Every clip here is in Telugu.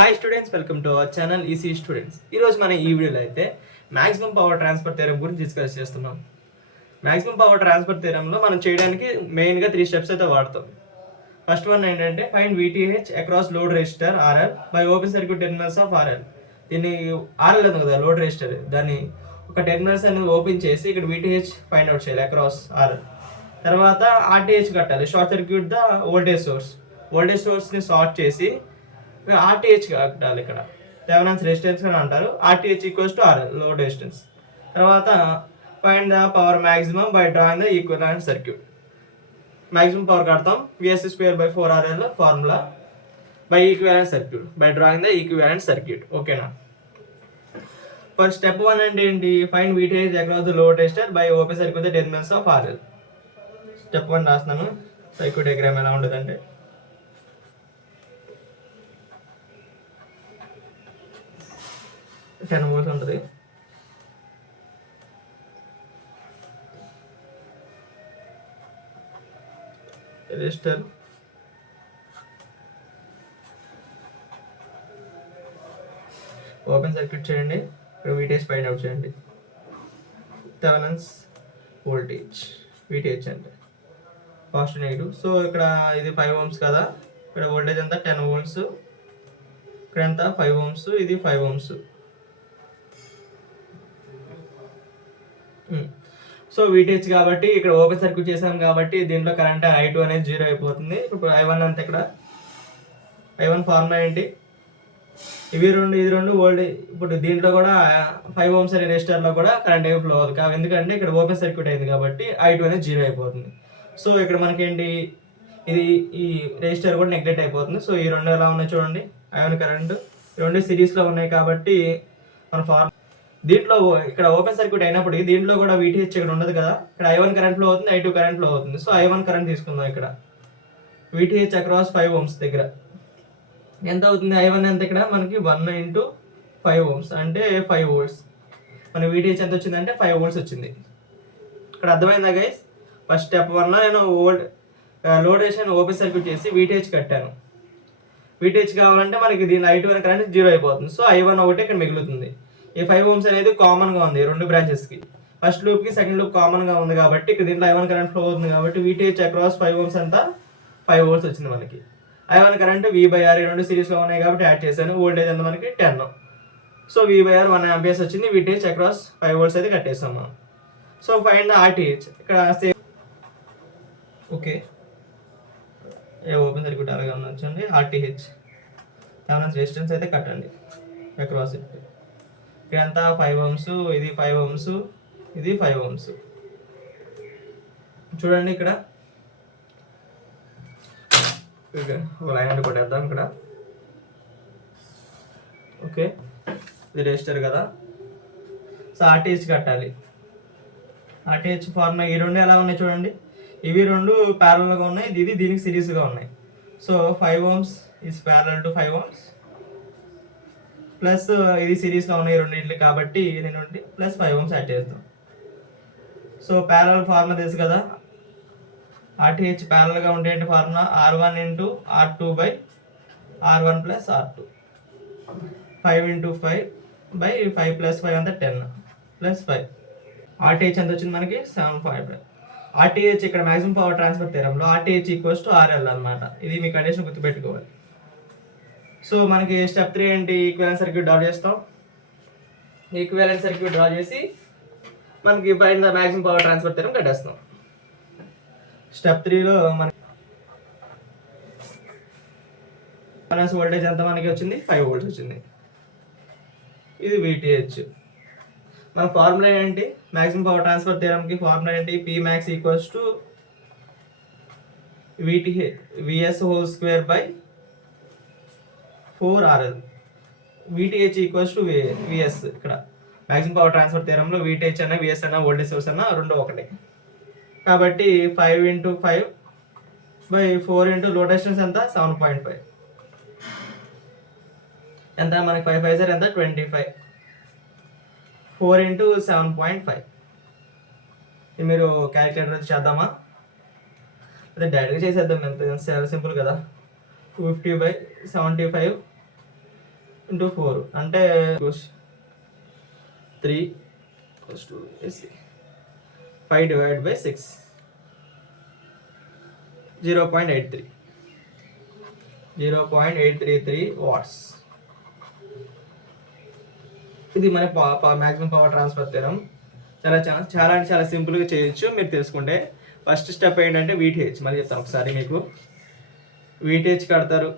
Hi students, welcome to our channel EC students. ఈరోజు మనం ఈ వీడియోలో అయితే మ్యాక్సిమం పవర్ ట్రాన్స్ఫర్ థియరం గురించి డిస్కస్ చేస్తున్నాం. మ్యాక్సిమం పవర్ ట్రాన్స్ఫర్ థియరంలో మనం చేయడానికి మెయిన్గా 3 స్టెప్స్ అయితే వాడతాం. ఫస్ట్ వన్ ఏంటంటే find VTH across load resistor RL by open circuit terminals of RL. దీన్ని RL ఉంది కదా లోడ్ రెసిస్టర్, దాన్ని ఒక టెర్మినల్స్ అనేది ఓపెన్ చేసి ఇక్కడ VTH ఫైండ్ అవుట్ చేయాలి అక్రాస్ RL. తర్వాత RTH కట్టాలి, షార్ట్ సర్క్యూట్ ద వోల్టేజ్ సోర్స్ని షార్ట్ చేసి RTH కట్టాలి. ఇక్కడ థెవెనిన్ రెసిస్టెన్స్ అని అంటారు. RTH equals to RL load resistance. తర్వాత find the power maximum by drawing the equivalent circuit. Maximum power కడతాం VS²/4RL formula by equivalent circuit by drawing the equivalent circuit. ఓకేనా. ఫస్ట్ స్టెప్ 1 అంటే ఏంటి? Find VTH across the load resistor by open circuit the terminals of RL. Step 1 రాస్తున్నాను. సర్క్యూట్ డయాగ్రామ్ ఎలా ఉంటుందంటే 10 volts ఉంటుంది. రెసిస్టర్ ఓపెన్ సర్క్యూట్ చేయండి. ఇక్కడ VTH ఫైండ్ అవుట్ చేయండి. థెవెనిన్స్ వోల్టేజ్ VTH అంటే పాజిటివ్ నెగిటివ్. సో ఇక్కడ ఇది 5 ohms కదా, ఇక్కడ వోల్టేజ్ అంతా 10 volts, ఇక్కడ ఎంత 5 ohms, ఇది 5 ohms. సో VTH కాబట్టి ఇక్కడ ఓపెన్ సర్క్యూట్ చేసాం కాబట్టి దీంట్లో కరెంట్ I2 అనేది 0 అయిపోతుంది. ఇప్పుడు I1 అంతే. ఇక్కడ I1 ఫార్ములా ఏంటి? ఇది రెండు వోల్టేజ్. ఇప్పుడు దీంట్లో కూడా 5 ohms అనే రెసిస్టర్లో కూడా కరెంట్ ఏమి ఫ్లో అవ్వదు, ఎందుకంటే ఇక్కడ ఓపెన్ సర్క్యూట్ అయింది కాబట్టి I2 అనేది 0 అయిపోతుంది. సో ఇక్కడ మనకేంటి, ఇది ఈ రెసిస్టర్ కూడా నెగ్లెక్ట్ అయిపోతుంది. సో ఈ రెండు ఎలా ఉన్నాయి చూడండి, I1 కరెంట్ రెండు సిరీస్లో ఉన్నాయి కాబట్టి మన ఫార్ములా దీంట్లో ఇక్కడ ఓపెన్ సర్క్యూట్ అయినప్పుడు దీంట్లో కూడా VTH ఇక్కడ ఉండదు కదా, ఇక్కడ I1 కరెంట్ ఫ్లో అవుతుంది, I2 కరెంట్ ఫ్లో అవుతుంది. సో I1 కరెంట్ తీసుకుందాం. ఇక్కడ VTH అక్రాస్ 5 ohms దగ్గర ఎంత అవుతుంది? I1 ఎంత? ఇక్కడ మనకి 1 × 5 ohms అంటే 5 volts. మన VTH ఎంత వచ్చిందంటే 5 volts వచ్చింది. ఇక్కడ అర్థమైందా గైస్? ఫస్ట్ స్టెప్ 1 నేను లోడ్ రెసిస్టర్ ఓపెన్ సర్క్యూట్ చేసి VTH కట్టాను. VTH కావాలంటే మనకి దీని I2 అనే కరెంట్ 0 అయిపోతుంది. సో I1 ఒకటి ఇక్కడ మిగులుతుంది. ఈ 5 ohms అనేది కామన్గా ఉంది రెండు బ్రాంచెస్కి. ఫస్ట్ లూప్కి సెకండ్ లూప్ కామన్గా ఉంది కాబట్టి ఇక్కడ దీంట్లో I1 కరెంట్ ఫ్లో అవుతుంది కాబట్టి VTH అక్రాస్ 5 ohms అంతా 5 volts వచ్చింది మనకి. I1 కరెంట్ V/R రెండు సిరీస్లో ఉన్నాయి కాబట్టి యాడ్ చేశాను. వోల్టేజ్ ఎంత మనకి 10. సో V/R 1 amperes వచ్చింది. VTH అక్రాస్ 5 volts అయితే కట్టేస్తాం మనం. So find RTH. ఇక్కడ ఓకే ఓపెన్ సర్క్యూట్ అలాగే ఉండొచ్చండి. RTH థెవెనిన్ రెసిస్టెన్స్ అయితే కట్టండి అక్రాస్ ఇట్. ఇక్కడంతా 5 ohms, ఇది 5 ohms, ఇది 5 ohms. చూడండి ఇక్కడ లైన్ అంటే కొట్టేద్దాం ఇక్కడ. ఓకే ఇది రెసిస్టర్ కదా. సో RTH కట్టాలి. RTH ఫార్ములా ఈ రెండు ఎలా ఉన్నాయి చూడండి, ఇవి రెండు ప్యారలల్గా ఉన్నాయి, ఇది దీనికి సిరీస్గా ఉన్నాయి. So 5 ohms is parallel to 5 ohms plus ఇది సిరీస్లో ఉన్నాయి రెండింటికి కాబట్టి నేను ప్లస్ 5 ohms యాడ్ చేస్తాం. సో ప్యారలల్ ఫార్ములా తెలుసు కదా, RTH ప్యారలల్గా ఉంటే ఏంటి formula? R1 × R2 / R1 + R2 5 × 5 / 5 + 5 అంతా 10 + 5. RTH ఎంత వచ్చింది మనకి? 7.5. RTH ఇక్కడ మ్యాక్సిమం పవర్ ట్రాన్స్ఫర్ థియరంలో RTH ఈక్వల్స్ టు RL అనమాట. ఇది మీ కండిషన్ గుర్తుపెట్టుకోవాలి. సో మనకి స్టెప్ 3 ఏంటి? ఈక్వివలెంట్ సర్క్యూట్ డ్రా చేస్తాం. ఈక్వివలెంట్ సర్క్యూట్ డ్రా చేసి మనకి find the maximum power transfer theorem కట్టేస్తాం. స్టెప్ 3లో మనకి వోల్టేజ్ ఎంత మనకి వచ్చింది? 5 volts వచ్చింది. ఇది VTH. మన ఫార్ములా ఏంటి? మ్యాక్సిమం పవర్ ట్రాన్స్ఫర్ థియరంకి ఫార్ములా ఏంటి? Pmax = VS² / 4RL. VTH = VS. ఇక్కడ మ్యాక్సిమం పవర్ ట్రాన్స్ఫర్ థియరంలో VTH అన్న VS అన్న వోల్టేజ్ సోర్స్ అన్న రెండు ఒకటే కాబట్టి 5 × 5 / 4 లోడ్ రెసిస్టెన్స్ ఎంత? 7.5. ఎంత మనకి? 5 5 ఎంత? 25. 4 × 7.5. ఇది మీరు క్యాలిక్యులేటర్ చేద్దామా? అదే డైరెక్ట్గా చేసేద్దాం. ఎంత సింపుల్ కదా. 250/75 ఇంటూ 4 అంటే 3 5 డివైడ్ బై 6 0.833 వాట్స్. ఇది మన మ్యాక్సిమం పవర్ ట్రాన్స్ఫర్ థీరం. చాలా సింపుల్గా చేయొచ్చు మీరు తెలుసుకుంటే. ఫస్ట్ స్టెప్ ఏంటంటే VTH. మళ్ళీ చెప్తాను ఒకసారి మీకు. VTH కడతారు,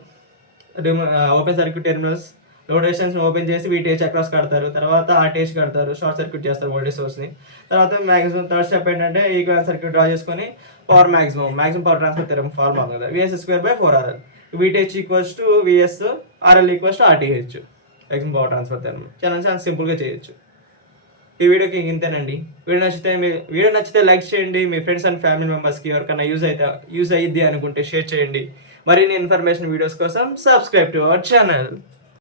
open circuit terminals, load resistance open చేసి VTH అక్రాస్ కడతారు. తర్వాత RTH కడతారు, షార్ట్ సర్క్యూట్ చేస్తారు వోల్టేజ్ సోర్స్ని. తర్వాత మ్యాక్సిమం థర్డ్ స్టెప్ ఏంటంటే ఈక్వల్ సర్క్యూట్ డ్రా చేసుకొని power maximum power transfer theorem formula కదా, VS²/4RL. VTH equals to VS, RL equals to RTH. Maximum power transfer theorem చాలా సింపుల్గా చేయొచ్చు. ఈ వీడియోకి ఇంతేనండి. వీడియో నచ్చితే లైక్ చేయండి. మీ ఫ్రెండ్స్ అండ్ ఫ్యామిలీ మెంబర్స్కి ఎవరికైనా యూజ్ అయ్యిద్ది అనుకుంటే షేర్ చేయండి. మరిన్ని ఇన్ఫర్మేషన్ వీడియోస్ కోసం సబ్స్క్రైబ్ టు అవర్ ఛానల్.